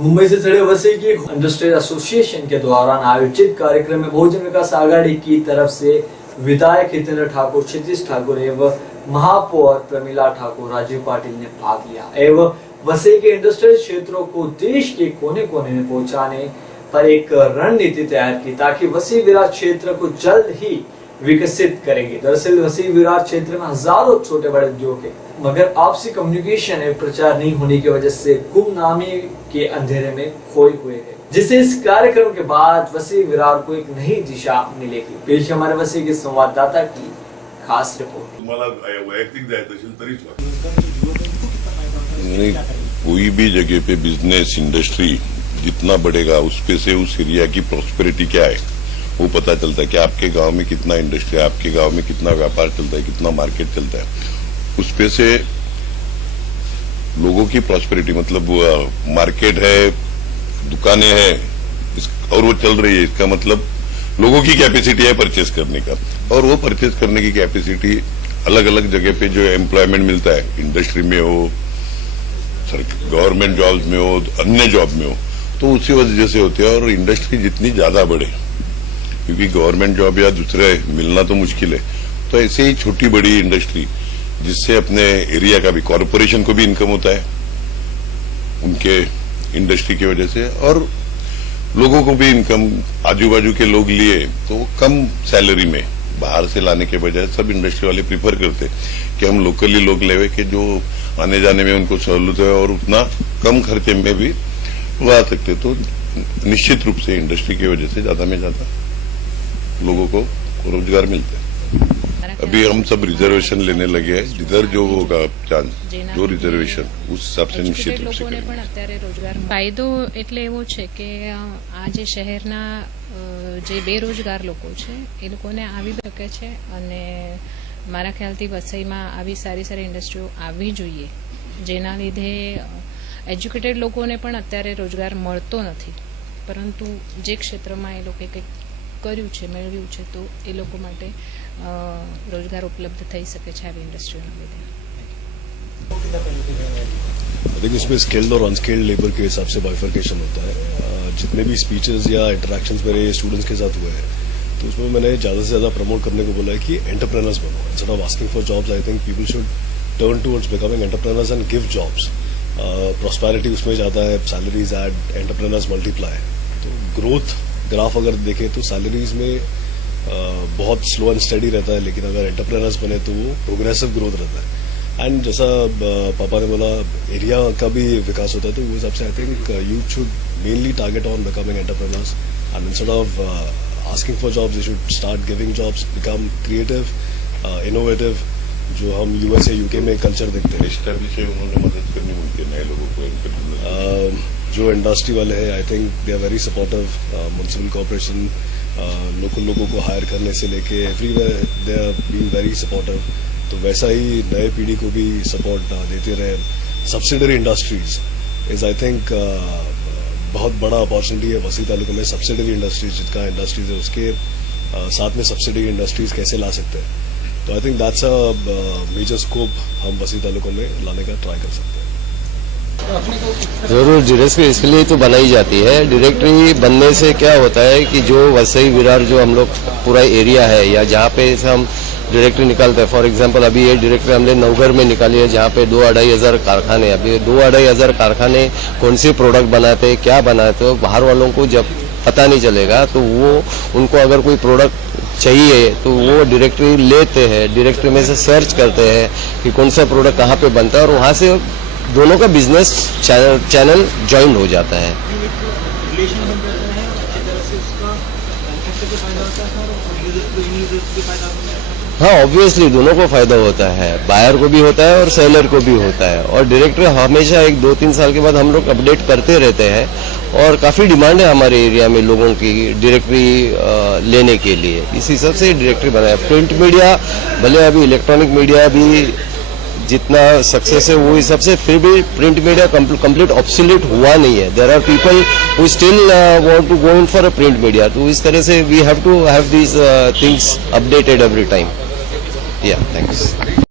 मुंबई से चढ़े वसई की इंडस्ट्रियल एसोसिएशन के दौरान आयोजित कार्यक्रम में बहुजन विकास आघाड़ी की तरफ से विधायक हितेंद्र ठाकुर, क्षितिज ठाकुर एवं महापौर प्रमिला ठाकुर, राजीव पाटिल ने भाग लिया एवं वसई के इंडस्ट्रियल क्षेत्रों को देश के कोने कोने में पहुंचाने पर एक रणनीति तैयार की ताकि वसई विरार क्षेत्र को जल्द ही विकसित करेंगे। दरअसल वसई विरार क्षेत्र में हजारों छोटे बड़े उद्योग है, मगर आपसी कम्युनिकेशन एवं प्रचार नहीं होने की वजह से गुमनामी के अंधेरे में खोए हुए हैं, जिससे इस कार्यक्रम के बाद वसई विरार को एक नई दिशा मिलेगी। पेश हमारे वसई के संवाददाता की खास रिपोर्ट। कोई भी जगह पे बिजनेस इंडस्ट्री जितना बढ़ेगा उस पे से उस एरिया की प्रॉस्पेरिटी क्या है वो पता चलता है कि आपके गांव में कितना इंडस्ट्री है, आपके गांव में कितना व्यापार चलता है, कितना मार्केट चलता है। उस पे से लोगों की प्रॉस्पेरिटी मतलब मार्केट है, दुकानें हैं और वो चल रही है, इसका मतलब लोगों की कैपेसिटी है परचेस करने का, और वो परचेस करने की कैपेसिटी अलग अलग जगह पे जो एम्प्लॉयमेंट मिलता है, इंडस्ट्री में हो, गवर्नमेंट जॉब्स में हो, अन्य जॉब में हो, तो उसी वजह से होती है। और इंडस्ट्री जितनी ज्यादा बढ़े, क्योंकि गवर्नमेंट जॉब या दूसरे मिलना तो मुश्किल है, तो ऐसे ही छोटी बड़ी इंडस्ट्री जिससे अपने एरिया का भी, कॉर्पोरेशन को भी इनकम होता है उनके इंडस्ट्री की वजह से, और लोगों को भी इनकम, आजू बाजू के लोग लिए तो कम सैलरी में बाहर से लाने के बजाय सब इंडस्ट्री वाले प्रीफर करते कि हम लोकली लोग लेवे कि जो आने जाने में उनको सहूलत है और उतना कम खर्चे में भी वो आ सकते। तो निश्चित रूप से इंडस्ट्री की वजह से ज्यादा में ज्यादा लोगों को रोजगार मिलता है। अभी हम सब रिजर्वेशन लेने लगे हैं, जिधर जो होगा चांस, जो रिजर्वेशन उस हिसाब से निश्चित रूप से करेंगे। फायदो એટલે એવો છે કે આ જે શહેરના જે બેરોજગાર લોકો છે એ લોકોને આવી શકે છે, અને મારા ખ્યાલથી વસઈમાં આવી સારી સારી ઇન્ડસ્ટ્રીઓ આવવી જોઈએ, જેના લીધે એજ્યુકેટેડ લોકોને પણ અત્યારે રોજગાર મળતો નથી, પરંતુ જે ક્ષેત્રમાં એ લોકોએ કંઈક કર્યું છે, મેળવ્યું છે, તો એ લોકો માટે રોજગાર ઉપલબ્ધ થઈ શકે છે આવી ઇન્ડસ્ટ્રીઓના લીધે। आई थिंक इसमें स्किल्ड और अनस्किल्ड लेबर के हिसाब से बाइफर्केशन होता है। जितने भी स्पीचेस या इंटरेक्शंस मेरे स्टूडेंट्स के साथ हुए हैं, तो उसमें मैंने ज़्यादा से ज़्यादा प्रमोट करने को बोला है कि एंटरप्रेनर्स बनो। Instead of asking for jobs, I think people should turn towards becoming entrepreneurs and give jobs. Prosperity उसमें ज़्यादा है, सैलरीज एड, एंटरप्रेनर्स मल्टीप्लाई। तो ग्रोथ ग्राफ अगर देखें तो सैलरीज में बहुत स्लो एंड स्टडी रहता है, लेकिन अगर एंटरप्रेनर्स बने तो वो प्रोग्रेसिव ग्रोथ रहता है। एंड जैसा पापा ने बोला एरिया का भी विकास होता है, तो उस हिसाब से I think youth should mainly target on becoming entrepreneurs and instead of asking for jobs they should start giving jobs, become creative, innovative, जो हम यूएसए यूके में कल्चर देखते हैं। उन्होंने मदद करनी होती है नए लोगों को, जो इंडस्ट्री वाले हैं I think they are very supportive. Municipal corporation local लोगों को हायर करने से लेके everywhere they are being very supportive. तो वैसा ही नए पीढ़ी को भी सपोर्ट देते रहे। Subsidiary industries is I think बहुत बड़ा अपॉर्चुनिटी है वसई तालुका में। सब्सिडरी इंडस्ट्रीज, जितना इंडस्ट्रीज है उसके साथ में सब्सिडरी इंडस्ट्रीज कैसे ला सकते हैं, तो I think that's a major scope हम वसई तालुका में लाने का ट्राई कर सकते हैं। जरूर डायरेक्टरी इसलिए तो बनाई जाती है। डायरेक्टरी बनने से क्या होता है कि जो वसई विरार जो हम लोग पूरा एरिया है या जहाँ पे से हम डायरेक्टरी निकालते हैं, फॉर एग्जांपल अभी ये डायरेक्टरी हमने नवघर में निकाली है, जहाँ पे 2-2.5 हजार कारखाने, अभी 2-2.5 हजार कारखाने कौन से प्रोडक्ट बनाते हैं, क्या बनाते हैं, बाहर वालों को जब पता नहीं चलेगा तो वो उनको अगर कोई प्रोडक्ट चाहिए तो वो डायरेक्टरी लेते हैं, डायरेक्टरी में से सर्च करते हैं कि कौन सा प्रोडक्ट कहाँ पे बनता है, और वहाँ से दोनों का बिजनेस चैनल ज्वाइन हो जाता है। हाँ, ऑब्वियसली दोनों को फायदा होता है, बायर को भी होता है और सेलर को भी होता है। और डायरेक्टरी हमेशा 1-2-3 साल के बाद हम लोग अपडेट करते रहते हैं, और काफी डिमांड है हमारे एरिया में लोगों की डायरेक्टरी लेने के लिए। इस हिसाब से डायरेक्टरी बनाया। प्रिंट मीडिया भले अभी इलेक्ट्रॉनिक मीडिया भी जितना सक्सेस है वो हिसाब से, फिर भी प्रिंट मीडिया कंप्लीट ऑब्सोल्यूट हुआ नहीं है। There are people who still want to go in for a print media. तो इस तरह से we have to have these things updated every time. Yeah, thanks.